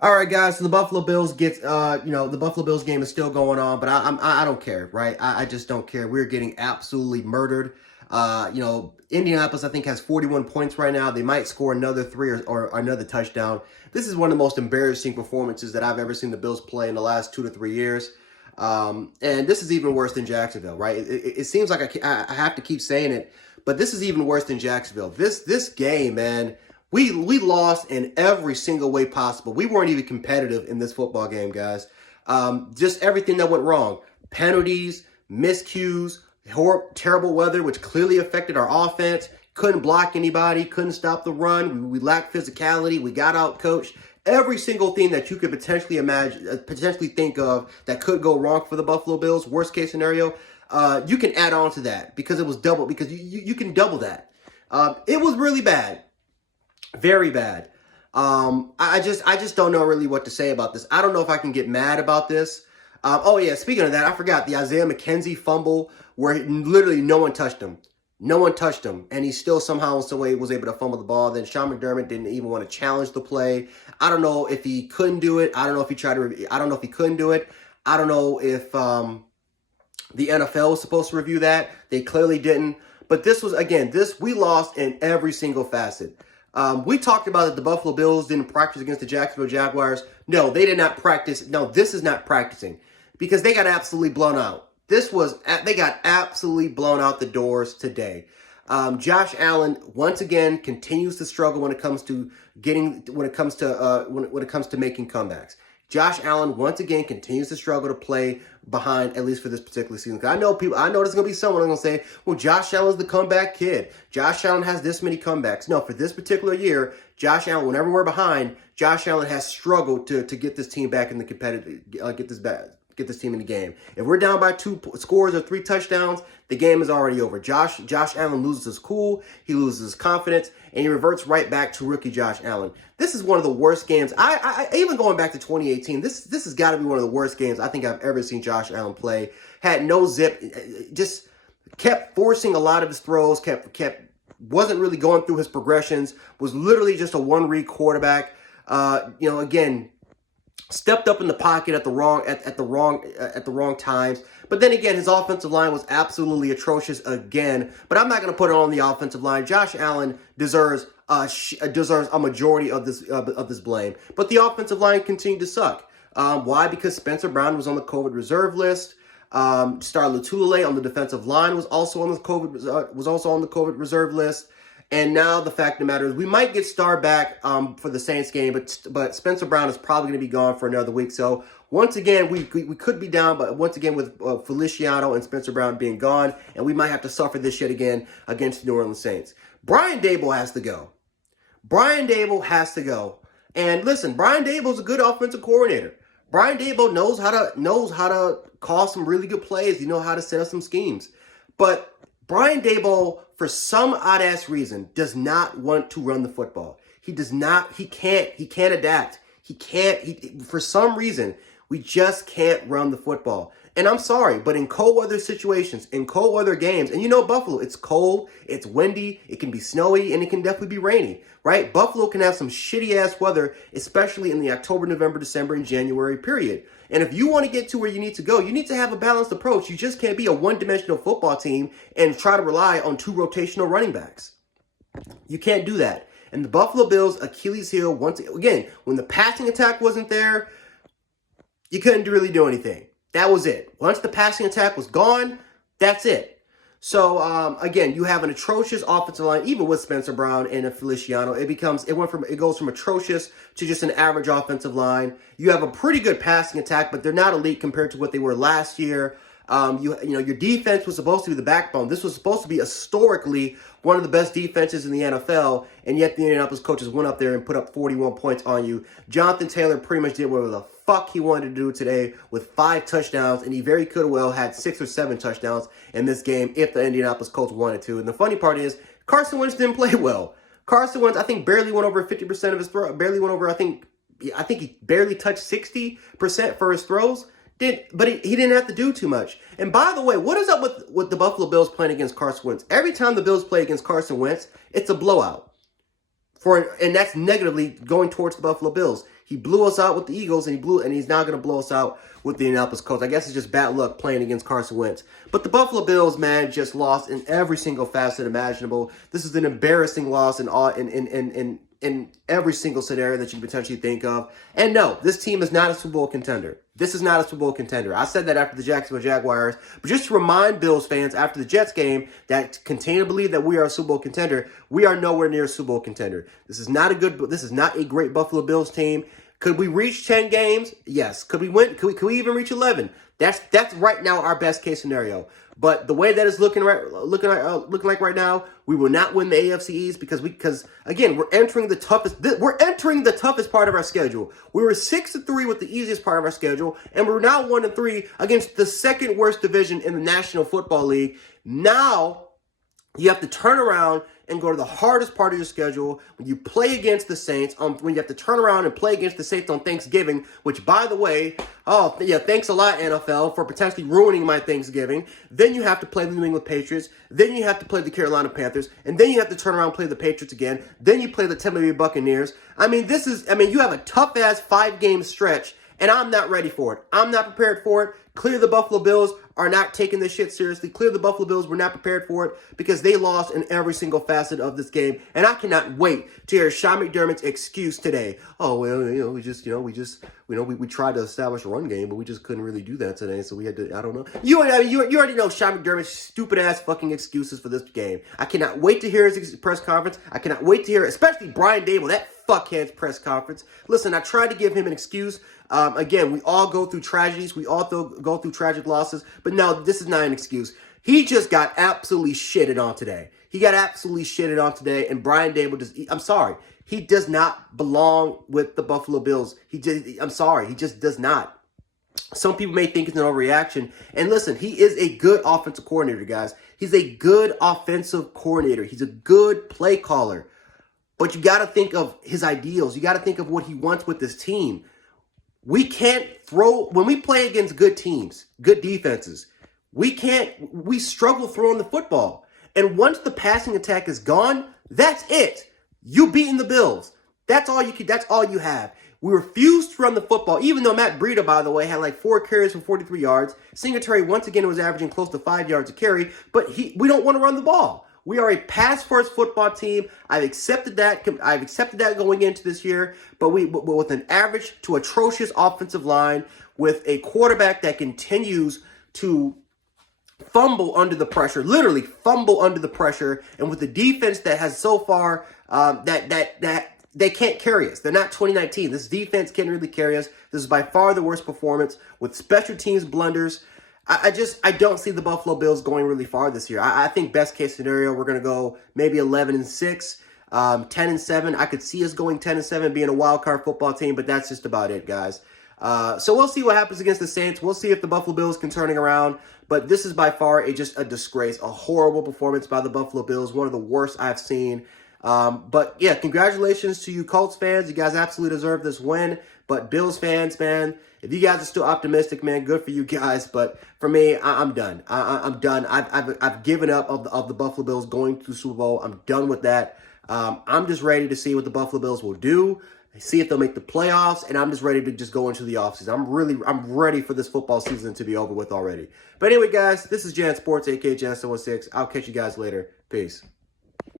All right, guys. So the Buffalo Bills the Buffalo Bills game is still going on, but I don't care, right? I just don't care. We're getting absolutely murdered. Indianapolis I think has 41 points right now. They might score another three or another touchdown. This is one of the most embarrassing performances that I've ever seen the Bills play in the last 2 to 3 years. And this is even worse than Jacksonville, right? It seems like I have to keep saying it, but this is even worse than Jacksonville. This game, man. We lost in every single way possible. We weren't even competitive in this football game, guys. Just everything that went wrong. Penalties, miscues, terrible weather, which clearly affected our offense. Couldn't block anybody, couldn't stop the run. We lacked physicality. We got out coached. Every single thing that you could potentially potentially think of that could go wrong for the Buffalo Bills, worst case scenario, you can add on to that because it was double, because you can double that. It was really bad. Very bad. I just don't know really what to say about this. I don't know if I can get mad about this. Oh yeah, speaking of that, I forgot the Isaiah McKenzie fumble where literally no one touched him. No one touched him, and he still somehow some way was able to fumble the ball. Then Sean McDermott didn't even want to challenge the play. I don't know if he couldn't do it. I don't know if he tried to. I don't know if he couldn't do it. I don't know if the NFL was supposed to review that. They clearly didn't. But this was, again, we lost in every single facet. We talked about that the Buffalo Bills didn't practice against the Jacksonville Jaguars. No, they did not practice. No, this is not practicing because they got absolutely blown out. They got absolutely blown out the doors today. Josh Allen once again continues to struggle when it comes to making comebacks. Josh Allen once again continues to struggle to play behind, at least for this particular season. I know there's going to be someone going to say, well, Josh Allen's the comeback kid. Josh Allen has this many comebacks. No, for this particular year, Josh Allen, whenever we're behind, Josh Allen has struggled to get this team back in the competitive, get this team in the game. If we're down by 2 scores or 3 touchdowns, the game is already over. Josh Allen loses his cool, he loses his confidence, and he reverts right back to rookie Josh Allen. This is one of the worst games. I even going back to 2018, this has got to be one of the worst games I think I've ever seen Josh Allen play. Had no zip, just kept forcing a lot of his throws, wasn't really going through his progressions, was literally just a one-read quarterback. Again, stepped up in the pocket at the wrong times. But then again, his offensive line was absolutely atrocious again. But I'm not going to put it on the offensive line. Josh Allen deserves a majority of this blame. But the offensive line continued to suck. Why? Because Spencer Brown was on the COVID reserve list. Star Lotulelei on the defensive line was also on the COVID reserve list. And now the fact of the matter is we might get Star back for the Saints game, but Spencer Brown is probably going to be gone for another week. So once again, we could be down, but once again with Feliciano and Spencer Brown being gone, and we might have to suffer this shit again against the New Orleans Saints. Brian Daboll has to go. Brian Daboll has to go. And listen, Brian Daboll is a good offensive coordinator. Brian Daboll knows how to call some really good plays. He knows how to set up some schemes. But Brian Daboll, for some odd-ass reason, does not want to run the football. He does not. He can't adapt. For some reason, we just can't run the football. And I'm sorry, but in cold weather situations, in cold weather games, and you know Buffalo, it's cold, it's windy, it can be snowy, and it can definitely be rainy, right? Buffalo can have some shitty-ass weather, especially in the October, November, December, and January period. And if you want to get to where you need to go, you need to have a balanced approach. You just can't be a one-dimensional football team and try to rely on 2 rotational running backs. You can't do that. And the Buffalo Bills' Achilles heel, once again, when the passing attack wasn't there, you couldn't really do anything. That was it. Once the passing attack was gone, that's it. So again, you have an atrocious offensive line, even with Spencer Brown and Feliciano. It goes from atrocious to just an average offensive line. You have a pretty good passing attack, but they're not elite compared to what they were last year. Your defense was supposed to be the backbone. This was supposed to be historically one of the best defenses in the NFL, and yet the Indianapolis coaches went up there and put up 41 points on you. Jonathan Taylor pretty much did whatever the fuck he wanted to do today with 5 touchdowns, and he very could have well had 6 or 7 touchdowns in this game if the Indianapolis Colts wanted to. And the funny part is, Carson Wentz didn't play well. Carson Wentz, I think, barely went over 50% of his throw. Barely went over, I think he barely touched 60% for his throws. But he didn't have to do too much. And by the way, what is up with the Buffalo Bills playing against Carson Wentz? Every time the Bills play against Carson Wentz, it's a blowout. and that's negatively going towards the Buffalo Bills. He blew us out with the Eagles, and he's now going to blow us out with the Indianapolis Colts. I guess it's just bad luck playing against Carson Wentz. But the Buffalo Bills, man, just lost in every single facet imaginable. This is an embarrassing loss in every single scenario that you can potentially think of. And no, this team is not a Super Bowl contender. This is not a Super Bowl contender. I said that after the Jacksonville Jaguars. But just to remind Bills fans after the Jets game that continue to believe that we are a Super Bowl contender, we are nowhere near a Super Bowl contender. This is not a great Buffalo Bills team. Could we reach 10 games? Yes. Could we win? Could we even reach 11? That's right now our best case scenario. But the way that is looking like right now, we will not win the AFC East because again, we're entering the toughest part of our schedule. We were 6-3 with the easiest part of our schedule, and we're now 1-3 against the second worst division in the National Football League. Now you have to turn around and go to the hardest part of your schedule when you play against the Saints, when you have to turn around and play against the Saints on Thanksgiving, which, by the way, thanks a lot, NFL, for potentially ruining my Thanksgiving. Then you have to play the New England Patriots. Then you have to play the Carolina Panthers. And then you have to turn around and play the Patriots again. Then you play the Tampa Bay Buccaneers. You have a tough-ass 5-game stretch, and I'm not ready for it. I'm not prepared for it. Clearly, the Buffalo Bills are not taking this shit seriously. Clearly, the Buffalo Bills were not prepared for it because they lost in every single facet of this game. And I cannot wait to hear Sean McDermott's excuse today. Oh, well, we tried to establish a run game, but we just couldn't really do that today. So we had to, I don't know. You already know Sean McDermott's stupid ass fucking excuses for this game. I cannot wait to hear his press conference. I cannot wait to hear, especially Brian Dable, that fuckhead's press conference. Listen, I tried to give him an excuse. Again, we all go through tragedies. We all go through tragic losses. But no, this is not an excuse. He just got absolutely shitted on today. And Brian Dable I'm sorry. He does not belong with the Buffalo Bills. I'm sorry. He just does not. Some people may think it's an overreaction. And listen, he is a good offensive coordinator, guys. He's a good offensive coordinator. He's a good play caller. But you got to think of his ideals. You got to think of what he wants with this team. We can't when we play against good teams, good defenses, we struggle throwing the football. And once the passing attack is gone, that's it. You beating the Bills. That's all you have. We refuse to run the football, even though Matt Breida, by the way, had like 4 carries for 43 yards. Singletary, once again, was averaging close to 5 yards a carry, but we don't want to run the ball. We are a pass-first football team. I've accepted that going into this year, but with an average to atrocious offensive line, with a quarterback that continues to fumble under the pressure, literally fumble under the pressure, and with the defense that has so far that they can't carry us. They're not 2019. This defense can't really carry us. This is by far the worst performance with special teams blunders. I don't see the Buffalo Bills going really far this year. I think best case scenario, we're going to go maybe 11-6, 10-7. I could see us going 10-7, being a wild card football team, but that's just about it, guys. So we'll see what happens against the Saints. We'll see if the Buffalo Bills can turn it around. But this is by far just a disgrace, a horrible performance by the Buffalo Bills, one of the worst I've seen. But yeah, congratulations to you Colts fans. You guys absolutely deserve this win. But Bills fans, man, if you guys are still optimistic, man, good for you guys. But for me, I'm done. I'm done. I've given up of the Buffalo Bills going to the Super Bowl. I'm done with that. I'm just ready to see what the Buffalo Bills will do. See if they'll make the playoffs, and I'm just ready to just go into the offseason. I'm ready for this football season to be over with already. But anyway, guys, this is Jan Sports, aka Jan716. I'll catch you guys later. Peace.